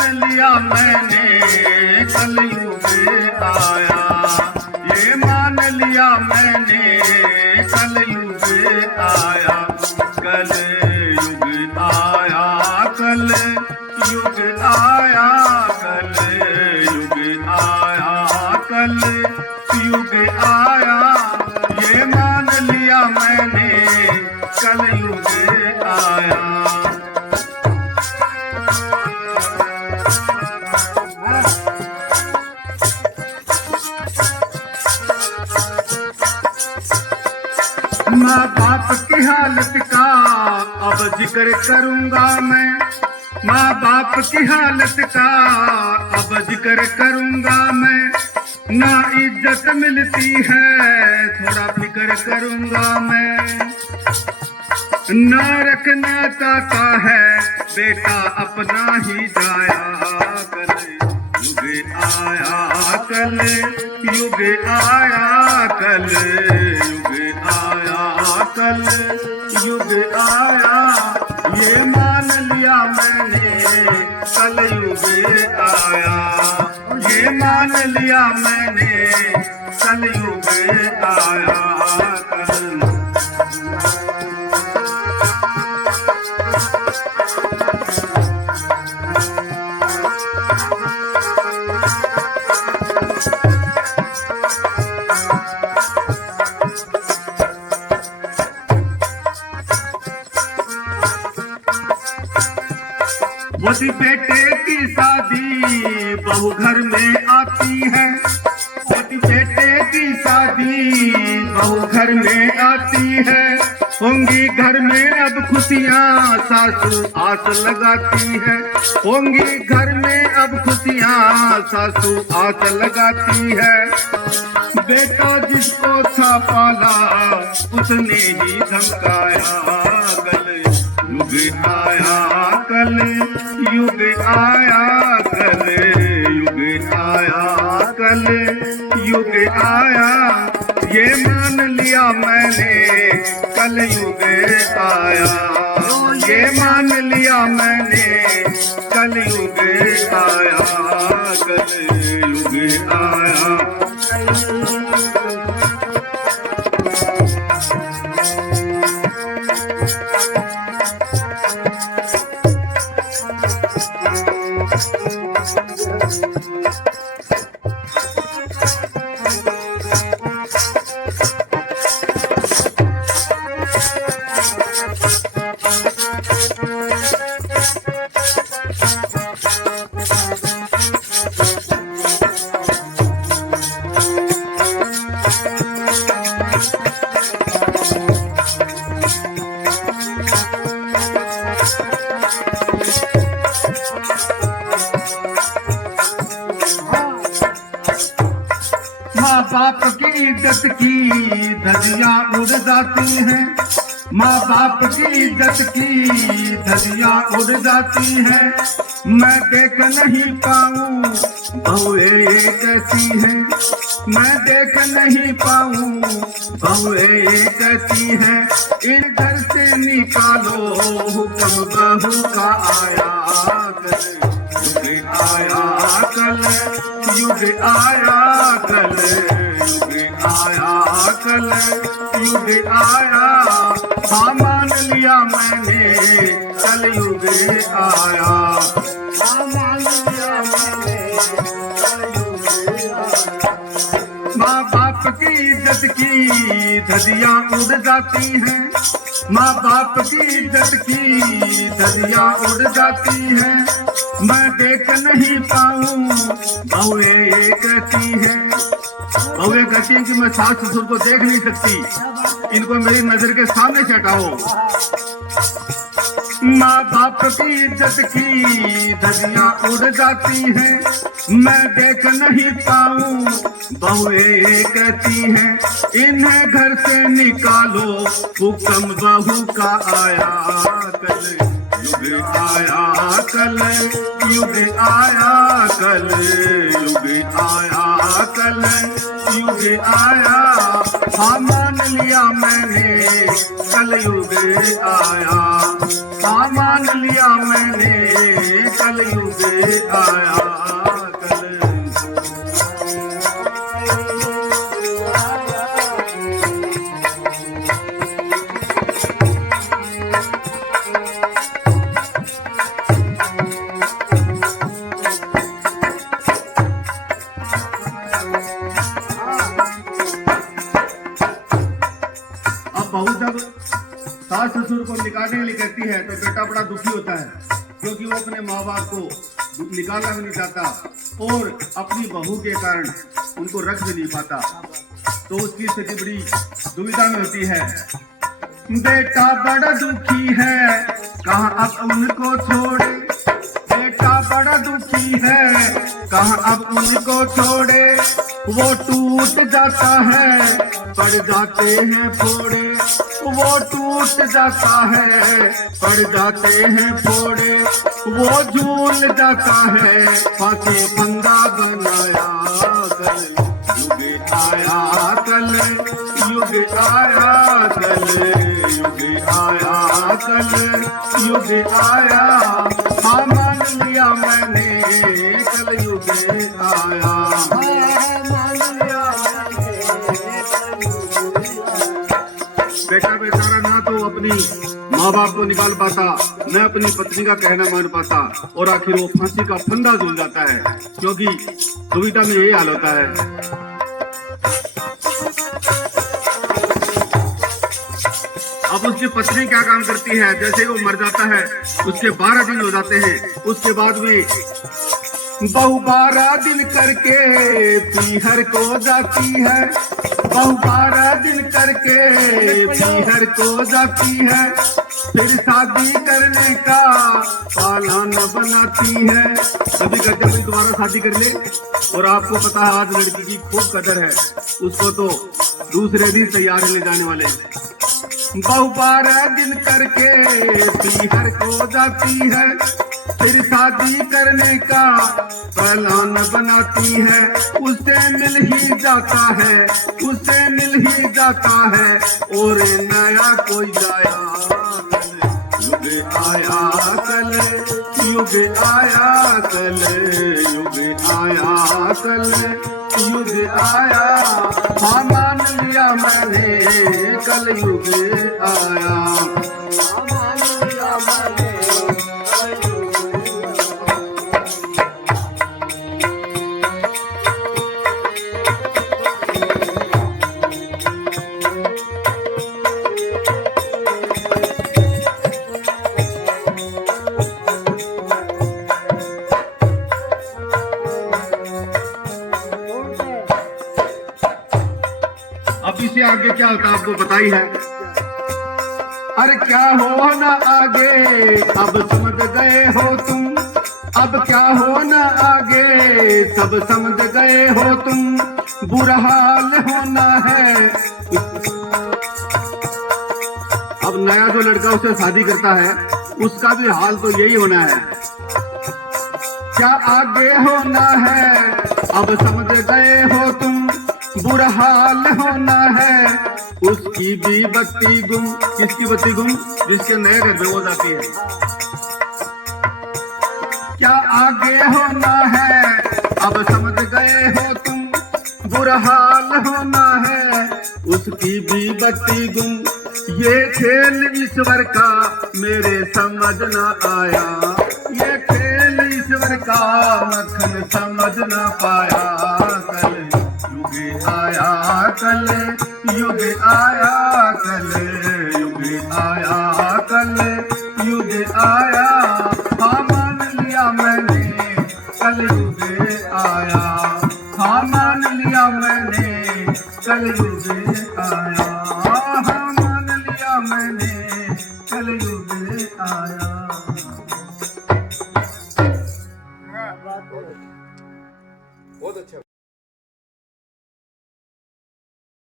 लिया मैंने कलयुग आया, ये मान लिया मैंने कलयुग आया, कलयुग आया, कलयुग आया, कलयुग आया, कलयुग आया, ये मान लिया मैंने कलयुग आया। माँ बाप की हालत का अब जिक्र करूंगा मैं, माँ बाप की हालत का अब जिक्र करूंगा मैं, ना इज्जत मिलती है थोड़ा फिक्र करूंगा मैं, ना रखना चाहता है बेटा अपना ही जाया, कल युग आया, कल युग आया, कल युग आया, कल युग आया, ये मान लिया मैंने कलयुग आया, ये मान लिया मैंने कलयुग आया। मोदी बेटे की शादी बहू घर में आती है, मोदी बेटे की शादी बहू घर में आती है, होंगी घर में अब खुशियाँ सासू आस लगाती है, होंगी घर में अब खुशियाँ सासू आस लगाती है, बेटा जिसको था पाला उसने ही धमकाया, कल युग आया, कल युग आया, कल युग आया, कल युग आया, ये मान लिया मैंने कलयुग आया, ये मान लिया मैंने कलयुग आया, कलयुग आया। माँ बाप की इज्जत की धजियां उड़ जाती हैं, माँ बाप की इज्जत की धजियां उड़ जाती हैं, मैं देख नहीं पाऊँ बहुए ये कैसी है, मैं देख नहीं पाऊँ बहुए ये कैसी है, इन घर से निकालो हुक्म बहू का आया, युग आया, कल युग आया, कल युग आया, कल युग आया, हाँ मान लिया मैंने कलयुग आया, हाँ मान लिया मैंने कलयुग आया। माँ बाप की इज्जत की धजियां उड़ जाती हैं, माँ बाप की इज्जत की धजियां उड़ जाती हैं, मैं देख नहीं पाऊँ बहुए ये कहती है, बहुए कहती है कि मैं सास ससुर को देख नहीं सकती, इनको मेरी नजर के सामने से हटाओ। माँ बाप की इज्जत की धजियां उड़ जाती हैं, मैं देख नहीं पाऊँ बहुए ये कहती हैं, इन्हें घर से निकालो हुक्म बहू का आया, कल युग आया, कल युग आया, कल युग आया, कल युग आया। हाँ मान लिया मैंने कल युग आया, हाँ मान लिया मैंने कल युग आया, कल। बहू जब सास ससुर को निकालने के लिए कहती है तो बेटा बड़ा दुखी होता है, क्योंकि वो अपने माँ बाप को निकालना भी नहीं चाहता और अपनी बहू के कारण उनको रख भी नहीं पाता, तो उसकी स्थिति बड़ी दुविधा में होती है। बेटा बड़ा दुखी है कहाँ अब उनको छोड़े, बेटा बड़ा दुखी है कहाँ अब उनको छोड़े। वो टूट जाता है पड़ जाते हैं फोड़े, वो टूट जाता है पड़ जाते हैं फोड़े। वो झूल जाता है फांसी फंदा बनाया, कल युग आया, कल युग आया, कल युग आया, कल युग आया। हाँ मान लिया मैंने कल युग आया, बेटा बेचारा ना तो अपनी माँ बाप को निकाल पाता, न अपनी पत्नी का कहना मान पाता, और आखिर वो फांसी का फंदा झूल जाता है, क्योंकि दुविधा में यही हाल होता है। अब उसकी पत्नी क्या काम करती है, जैसे वो मर जाता है उसके 12 दिन हो जाते हैं, उसके बाद में बहू 12 दिन करके पीहर को जाती है, बहू 12 दिन करके पीहर को जाती है। फिर शादी करने का पालन बनाती है, कभी कहते भाई दोबारा शादी कर ले, और आपको पता है आज लड़की की खूब कदर है, उसको तो दूसरे भी तैयार ले जाने वाले। बहू 12 दिन करके पीहर को जाती है, फिर शादी करने का प्लान बनाती है। उससे मिल ही जाता है, उससे मिल ही जाता है, और नया कोई आया, युग आया, कल युग आया, कल युग आया, कल युग आया। हाँ मान लिया मैंने कल युग आया, हाँ मान लिया मैंने। अब इससे आगे क्या होता आपको पता ही है। अरे क्या हो ना आगे अब समझ गए हो तुम, अब क्या हो ना आगे सब समझ गए हो तुम। बुरा हाल होना है, अब नया जो लड़का उससे शादी करता है उसका भी हाल तो यही होना है। क्या आगे होना है अब समझ गए हो तुम, बुरा हाल होना है उसकी भी बत्ती गुम। किसकी बत्ती गुम? जिसके नए घर में वो जाती है। क्या आगे होना है अब समझ गए हो तुम, बुरा हाल होना है उसकी भी बत्ती गुम। ये खेल ईश्वर का मेरे समझ न आया, ये खेल ईश्वर का मक्खन समझ न पाया। कल युग आया, कल युग आया, कल युग आया, कल युग आया। हाँ मान लिया मैंने कल युग आया, हाँ मान लिया मैंने कल युग आया।